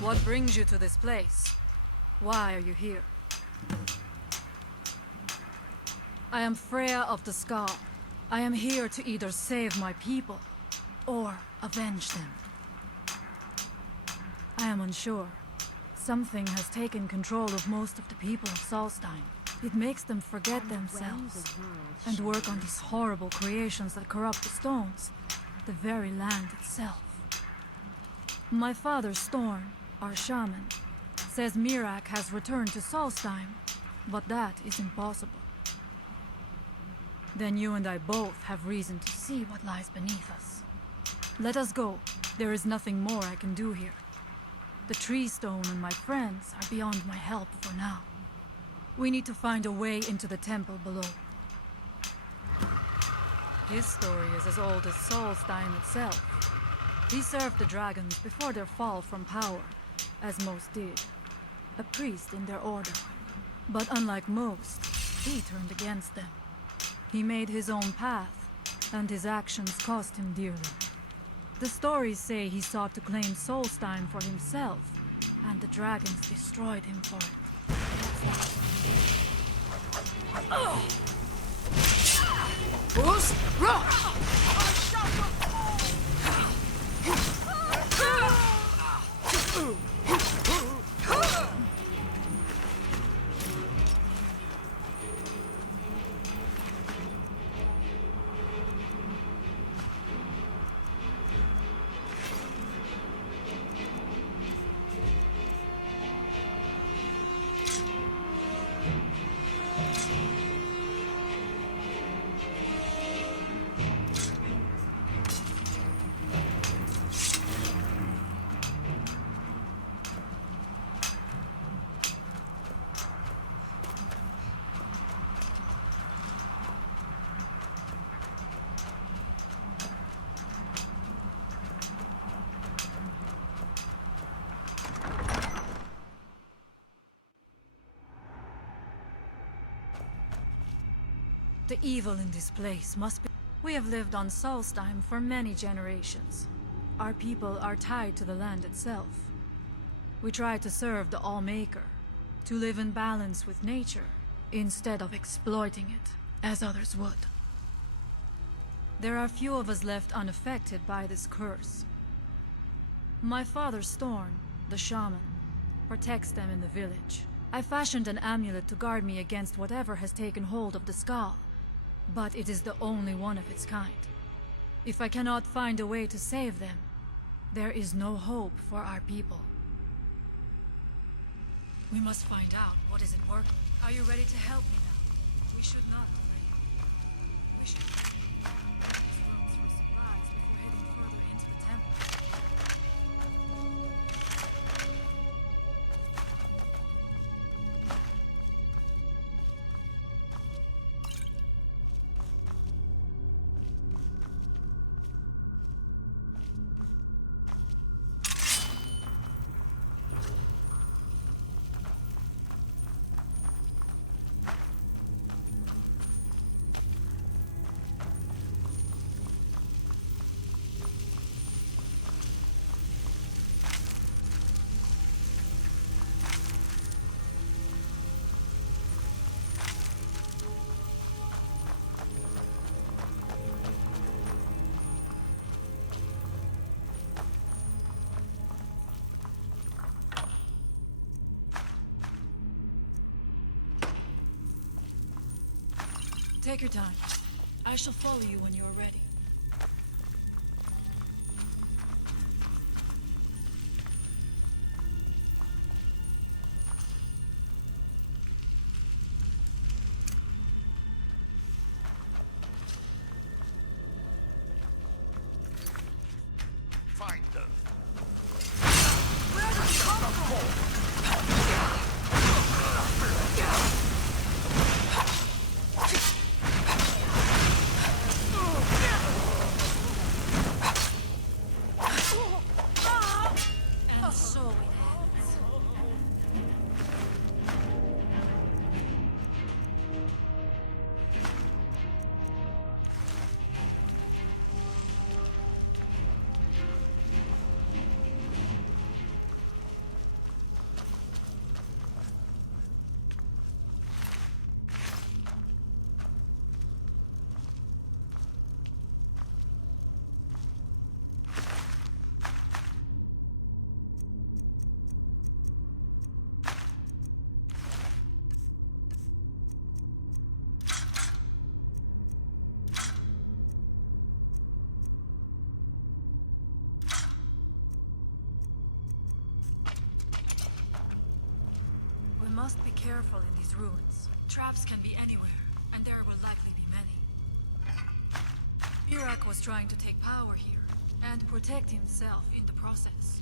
What brings you to this place? Why are you here? I am Freya of the Scar. I am here to either save my people or avenge them. I am unsure. Something has taken control of most of the people of Solstheim. It makes them forget themselves and work on these horrible creations that corrupt the stones, the very land itself. My father, Storm, our shaman, says Mirak has returned to Solstheim, but that is impossible. Then you and I both have reason to see what lies beneath us. Let us go. There is nothing more I can do here. The tree stone and my friends are beyond my help for now. We need to find a way into the temple below. His story is as old as Solstheim itself. He served the dragons before their fall from power, as most did. A priest in their order. But unlike most, he turned against them. He made his own path, and his actions cost him dearly. The stories say he sought to claim Solstheim for himself, and the dragons destroyed him for it. Boost! Rock! The evil in this place must be... We have lived on Solstheim for many generations. Our people are tied to the land itself. We try to serve the All-Maker, to live in balance with nature, instead of exploiting it, as others would. There are few of us left unaffected by this curse. My father Storm, the shaman, protects them in the village. I fashioned an amulet to guard me against whatever has taken hold of the skull, but it is the only one of its kind. If I cannot find a way to save them, there is no hope for our people. We must find out what is at work. Are you ready to help me now? We should not delay. We should use funds for supplies before heading further into the temple. Take your time. I shall follow you when you are ready. Find them. Where did you come from? We must be careful in these ruins. Traps can be anywhere, and there will likely be many. Mirak was trying to take power here, and protect himself in the process.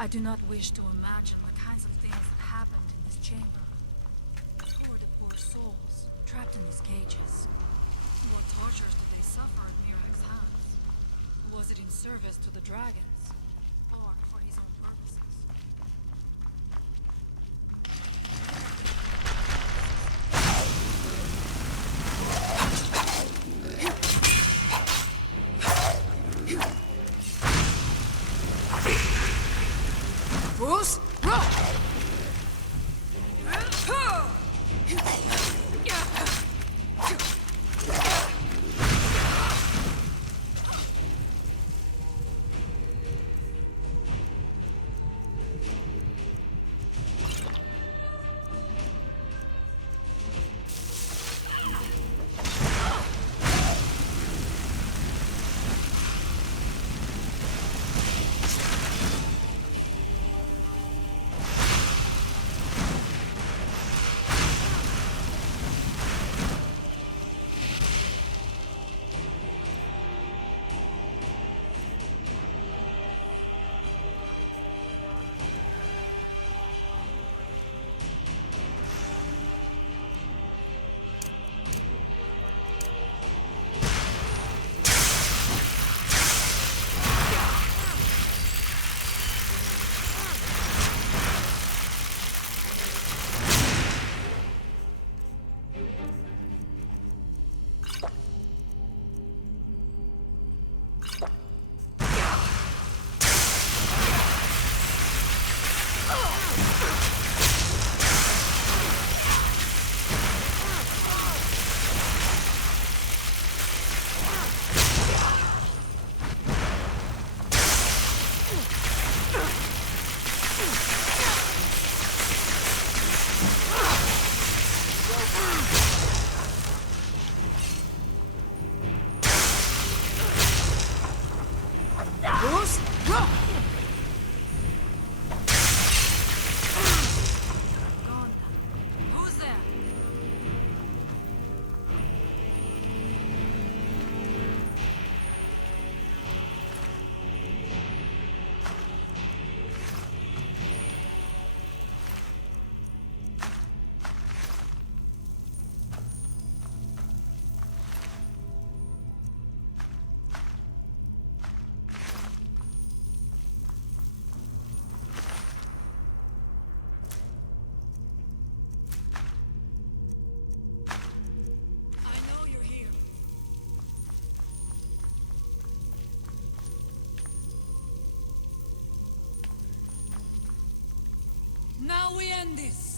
I do not wish to imagine the kinds of things that happened in this chamber. Who are the poor souls trapped in these cages? What tortures did they suffer at Mirak's hands? Was it in service to the dragons, or for his own purposes? Bruce, roll! Who's there? I know you're here. Now we end this.